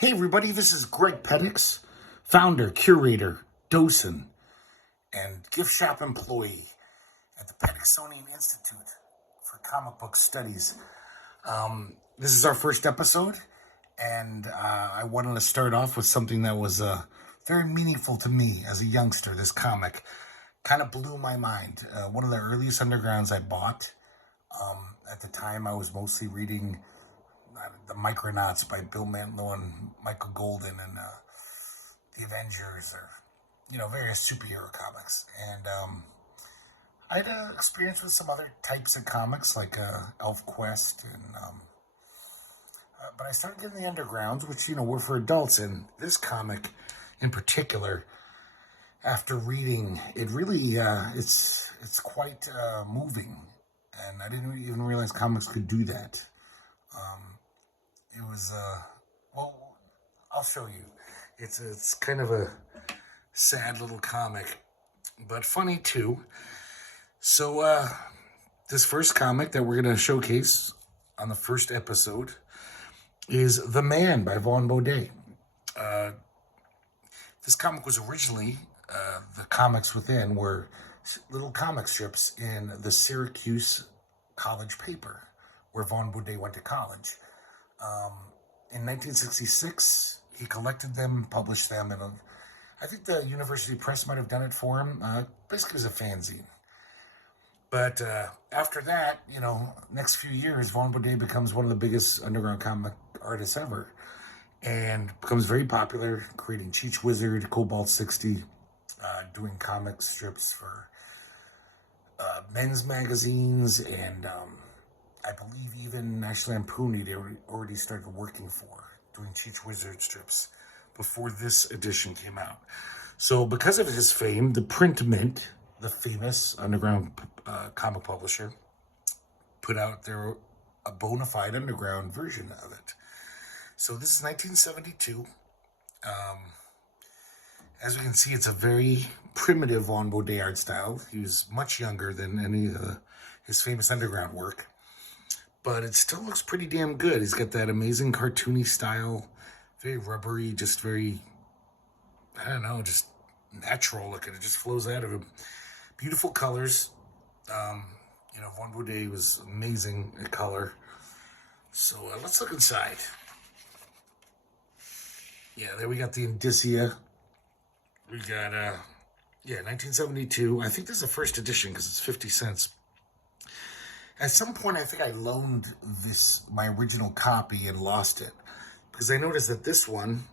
Hey everybody, this is Greg-Petix, founder, curator, docent, and gift shop employee at the Petixonian Institute for Comic Book Studies. This is our first episode, and I wanted to start off with something that was very meaningful to me as a youngster. This comic kind of blew my mind. One of the earliest undergrounds I bought. At the time, I was mostly reading the Micronauts by Bill Mantlo and Michael Golden, and the Avengers, or various superhero comics. And I had an experience with some other types of comics like Elf Quest, and but I started getting the undergrounds, which were for adults. And this comic in particular, after reading it, really it's quite moving, and I didn't even realize comics could do that. It was, well, I'll show you. It's kind of a sad little comic, but funny too. So, this first comic that we're going to showcase on the first episode is The Man by Vaughn Bodé. This comic was originally, the comics within were little comic strips in the Syracuse college paper, where Vaughn Bodé went to college. In 1966, he collected them, published them, and I think the University Press might have done it for him, basically as a fanzine. But after that, next few years, Vaughn Bodé becomes one of the biggest underground comic artists ever, and becomes very popular, creating Cheech Wizard, Cobalt 60, doing comic strips for men's magazines, and I believe even National Lampoon they already started working for, doing Cheech Wizard strips before this edition came out. So because of his fame, the Print Mint, the famous underground comic publisher, put out a bona fide underground version of it. So this is 1972. As we can see, it's a very primitive Vaughn Bodé art style. He was much younger than any of his famous underground work, but it still looks pretty damn good. He's got that amazing cartoony style, very rubbery, just very, just natural looking. It just flows out of him. Beautiful colors. Vaughn Bodé was amazing at color. So let's look inside. Yeah, there we got the indicia. We got, 1972. I think this is the first edition because it's 50 cents. At some point, I think I loaned my original copy and lost it, because I noticed that this one,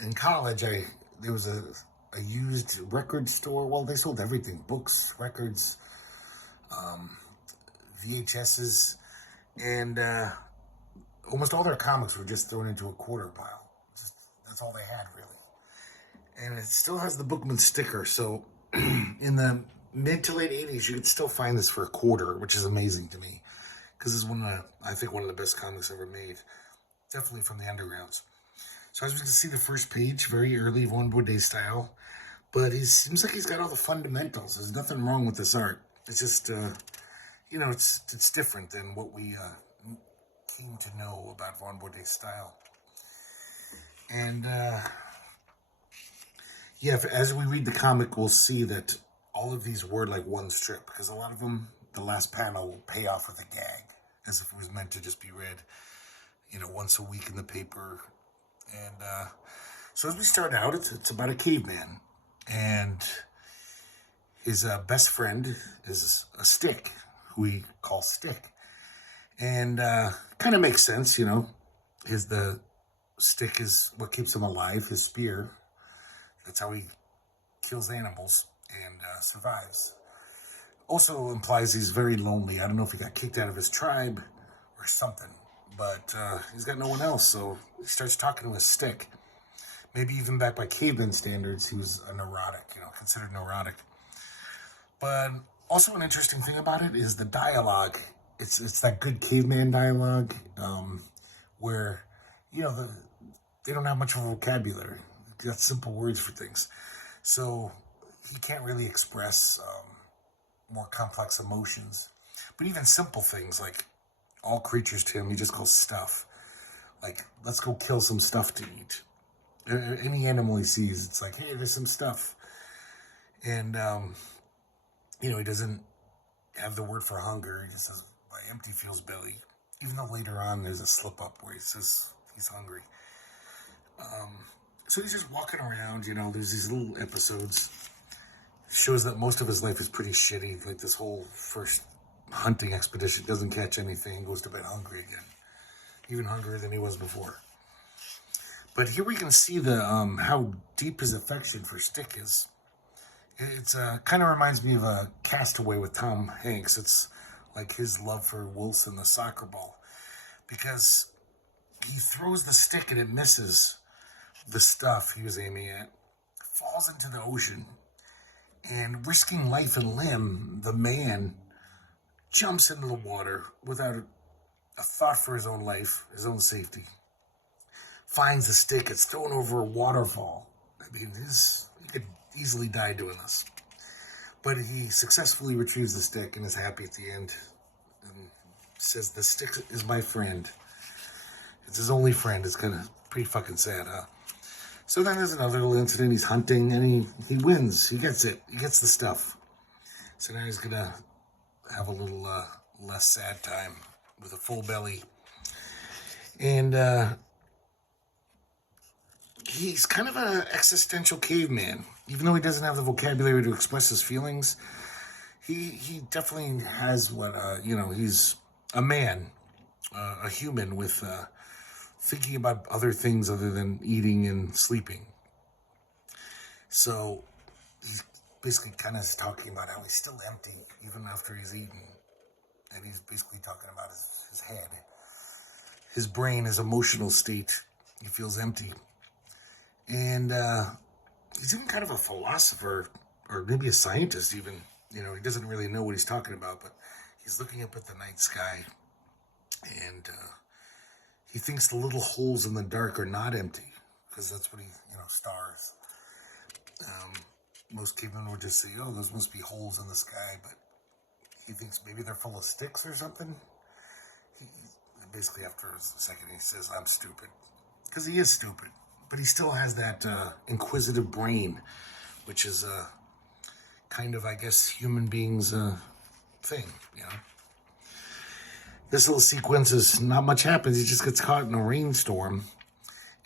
in college, there was a used record store. Well, they sold everything: books, records, VHSs, and almost all their comics were just thrown into a quarter pile. That's all they had, really. And it still has the Bookman sticker, so in the mid to late 80s, you could still find this for a quarter, which is amazing to me, because it's one of the best comics ever made, definitely from the undergrounds. So as we can see, the first page, very early Vaughn Bodé style, but it seems like he's got all the fundamentals. There's nothing wrong with this art. It's just, it's different than what we came to know about Vaughn Bodé's style. And as we read the comic, we'll see that all of these were like one strip, because a lot of them, the last panel will pay off with a gag, as if it was meant to just be read, once a week in the paper. And so as we start out, it's about a caveman, and his best friend is a stick, who he calls Stick. And kind of makes sense, the stick is what keeps him alive, his spear. That's how he kills animals and survives. Also implies he's very lonely. I don't know if he got kicked out of his tribe or something, but he's got no one else, so he starts talking to his stick. Maybe even back by caveman standards, he was a neurotic, considered neurotic. But also an interesting thing about it is the dialogue. It's that good caveman dialogue, where, they don't have much of a vocabulary. They got simple words for things. So he can't really express more complex emotions. But even simple things like all creatures to him, he just calls stuff. like, let's go kill some stuff to eat. Any animal he sees, it's like, hey, there's some stuff. And, he doesn't have the word for hunger. He just says, my empty feels belly. Even though later on there's a slip up where he says he's hungry. So he's just walking around, there's these little episodes. Shows that most of his life is pretty shitty. Like this whole first hunting expedition, doesn't catch anything, goes to bed hungry again. Even hungrier than he was before. But here we can see the how deep his affection for Stick is. It's kind of reminds me of a Castaway with Tom Hanks. It's like his love for Wilson, the soccer ball. Because he throws the stick and it misses the stuff he was aiming at. Falls into the ocean. And risking life and limb, the man jumps into the water without a thought for his own life, his own safety. Finds the stick, it's thrown over a waterfall. I mean, he could easily die doing this. But he successfully retrieves the stick and is happy at the end. And says, the stick is my friend. It's his only friend. It's kind of pretty fucking sad, huh? So then there's another little incident. He's hunting and he wins. He gets it. He gets the stuff. So now he's going to have a little less sad time with a full belly. And he's kind of an existential caveman. Even though he doesn't have the vocabulary to express his feelings, he definitely has what, he's a man, a human with thinking about other things other than eating and sleeping. So he's basically kind of talking about how he's still empty even after he's eaten. And he's basically talking about his head, his brain, his emotional state. He feels empty. And he's even kind of a philosopher, or maybe a scientist even. He doesn't really know what he's talking about, but he's looking up at the night sky. And he thinks the little holes in the dark are not empty, because that's what stars. Most cavemen would just say, oh, those must be holes in the sky, but he thinks maybe they're full of sticks or something. Basically, after a second, he says, I'm stupid. Because he is stupid. But he still has that inquisitive brain, which is kind of, I guess, human beings' thing, This little sequence is not much happens. He just gets caught in a rainstorm.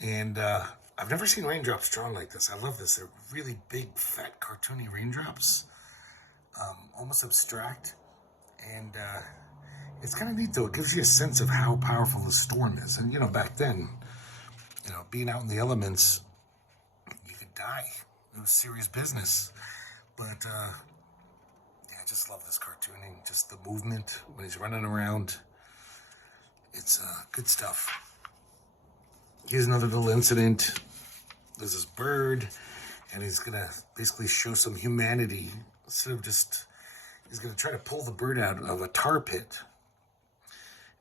And I've never seen raindrops drawn like this. I love this. They're really big, fat, cartoony raindrops. Almost abstract. And it's kind of neat, though. It gives you a sense of how powerful the storm is. And, back then, being out in the elements, you could die. It was serious business. But, I just love this cartooning. Just the movement when he's running around. It's good stuff. Here's another little incident. There's this bird, and he's going to basically show some humanity. Instead of just, he's going to try to pull the bird out of a tar pit.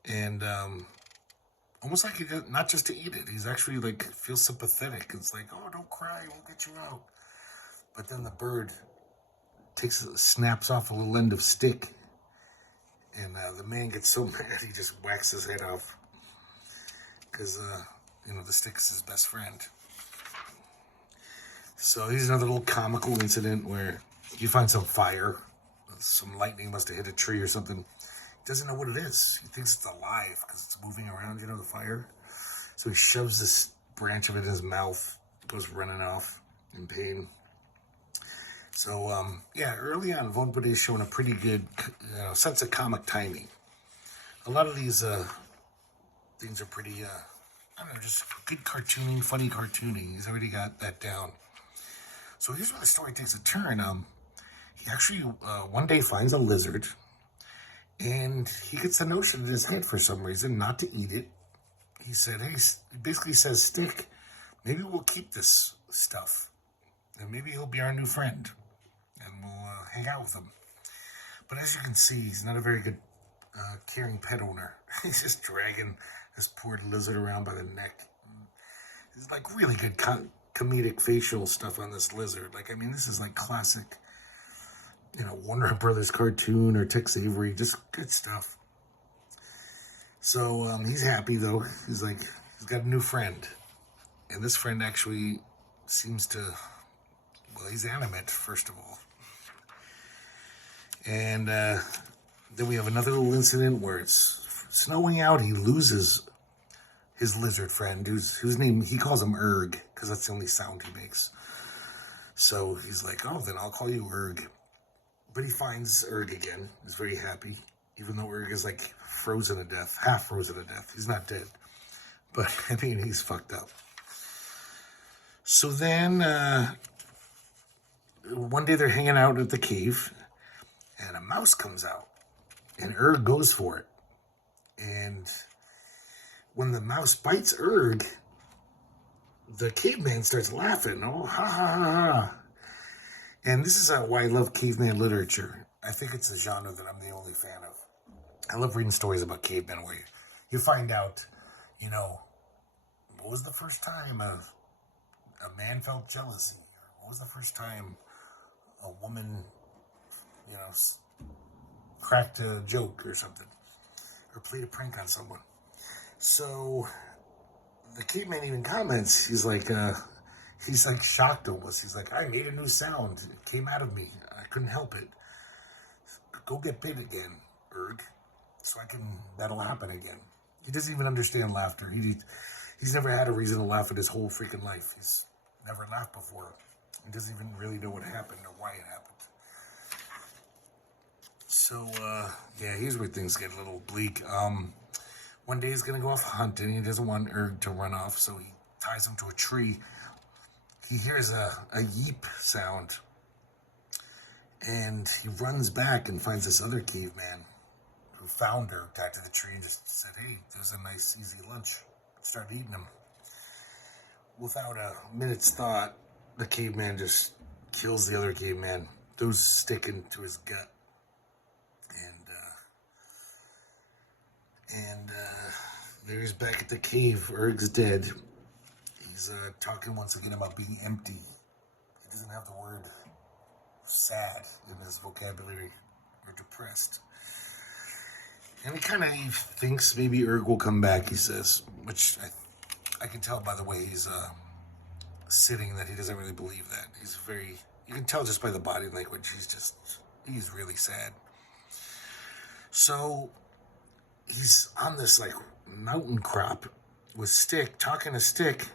And almost like he does, not just to eat it. He's actually feels sympathetic. It's like, oh, don't cry, we'll get you out. But then the bird snaps off a little end of stick. And the man gets so mad, he just whacks his head off. Because, the stick is his best friend. So here's another little comical incident where you find some fire. Some lightning must have hit a tree or something. He doesn't know what it is. He thinks it's alive because it's moving around, the fire. So he shoves this branch of it in his mouth. Goes running off in pain. So, early on, Vaughn Bodé is showing a pretty good sense of comic timing. A lot of these things are pretty, just good cartooning, funny cartooning. He's already got that down. So here's where the story takes a turn. He actually, one day finds a lizard, and he gets the notion in his head for some reason not to eat it. He said, he basically says, Stick, maybe we'll keep this stuff, and maybe he'll be our new friend. And we'll hang out with him. But as you can see, he's not a very good caring pet owner. He's just dragging this poor lizard around by the neck. There's really good comedic facial stuff on this lizard. This is classic, Warner Brothers cartoon or Tex Avery, just good stuff. So he's happy though. He's he's got a new friend. And this friend actually seems to, well, he's animate, first of all. And then we have another little incident where it's snowing out. He loses his lizard friend, whose name, he calls him Erg, because that's the only sound he makes. So he's like, oh, then I'll call you Erg. But he finds Erg again. He's very happy, even though Erg is like frozen to death, half frozen to death. He's not dead. But, I mean, he's fucked up. So then, one day they're hanging out at the cave, and a mouse comes out, and Erg goes for it. And when the mouse bites Erg, the caveman starts laughing. Oh, ha, ha, ha, ha. And this is why I love caveman literature. I think it's a genre that I'm the only fan of. I love reading stories about cavemen where you find out, you know, what was the first time a man felt jealousy? Or what was the first time a woman, you know, cracked a joke or something? Or played a prank on someone? So the caveman even comments, he's like shocked almost. He's like, I made a new sound. It came out of me. I couldn't help it. Go get bit again, Erg. So that'll happen again. He doesn't even understand laughter. He's never had a reason to laugh in his whole freaking life. He's never laughed before. He doesn't even really know what happened or why it happened. So, yeah, here's where things get a little bleak. One day he's going to go off hunting. He doesn't want Erg to run off, so he ties him to a tree. He hears a yeep sound, and he runs back and finds this other caveman who found Erg tied to the tree and just said, hey, there's a nice, easy lunch. Start eating him. Without a minute's thought, the caveman just kills the other caveman, throws a stick into his gut. And there he's back at the cave. Erg's dead. He's talking once again about being empty. He doesn't have the word sad in his vocabulary, or depressed. And he kind of thinks maybe Erg will come back, he says, which I can tell by the way he's sitting that he doesn't really believe that. You can tell just by the body language, he's really sad. So he's on this like mountain crop with stick, talking to stick,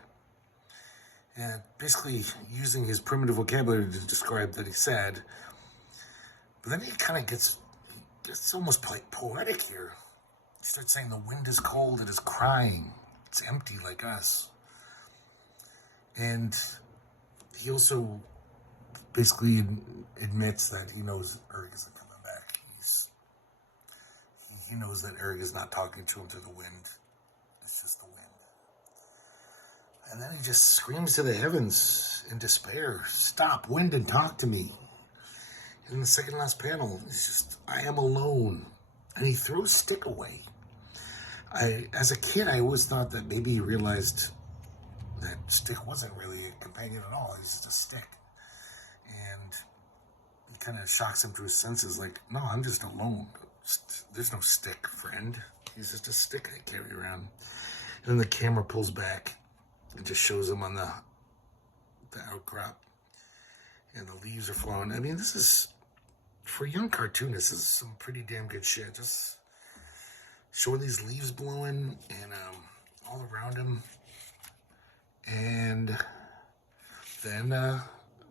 and basically using his primitive vocabulary to describe that he's sad. But then he kind of gets almost poetic here. He starts saying the wind is cold, it is crying, it's empty like us. And he also basically admits that he knows Erg isn't coming back. He knows that Erg is not talking to him through the wind. It's just the wind. And then he just screams to the heavens in despair, stop, wind, and talk to me. And in the second last panel, it's just, I am alone. And he throws stick away. As a kid, I always thought that maybe he realized that stick wasn't really a companion at all. He's just a stick. And he kind of shocks him to his senses, like, no, I'm just alone. There's no stick, friend. He's just a stick I carry around. And then the camera pulls back and just shows him on the outcrop. And the leaves are flowing. I mean, this is, for a young cartoonist, this is some pretty damn good shit. Just showing these leaves blowing and all around him. And then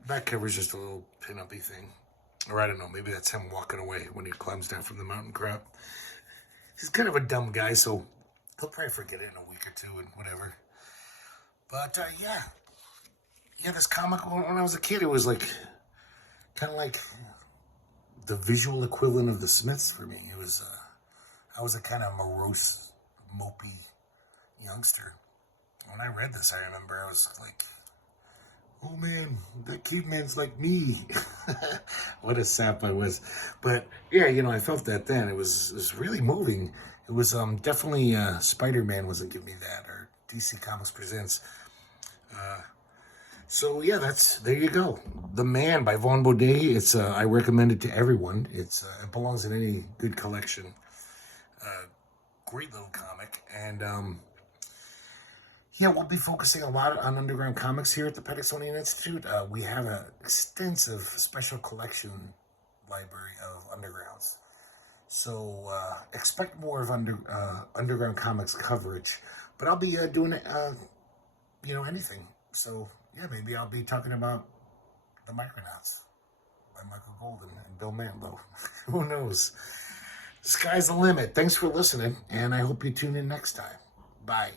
back cover is just a little pin-up-y thing. Or I don't know, maybe that's him walking away when he climbs down from the mountain crop. He's kind of a dumb guy, so he'll probably forget it in a week or two and whatever. But yeah, this comic, when I was a kid, it was like, kind of like the visual equivalent of the Smiths for me. It was, I was a kind of morose, mopey youngster. When I read this, I remember I was like, oh man, that caveman's like me. What a sap I was. But yeah, I felt that then. It was really moving. It was definitely Spider-Man wasn't giving me that, or DC Comics Presents. So yeah, there you go. The Man by Vaughn Bodé. It's I recommend it to everyone. It belongs in any good collection. Great little comic, and Yeah, we'll be focusing a lot on underground comics here at the Petixonian Institute. We have an extensive special collection library of undergrounds. So expect more of underground comics coverage. But I'll be doing anything. So yeah, maybe I'll be talking about the Micronauts by Michael Golden and Bill Mantlo. Who knows? Sky's the limit. Thanks for listening, and I hope you tune in next time. Bye.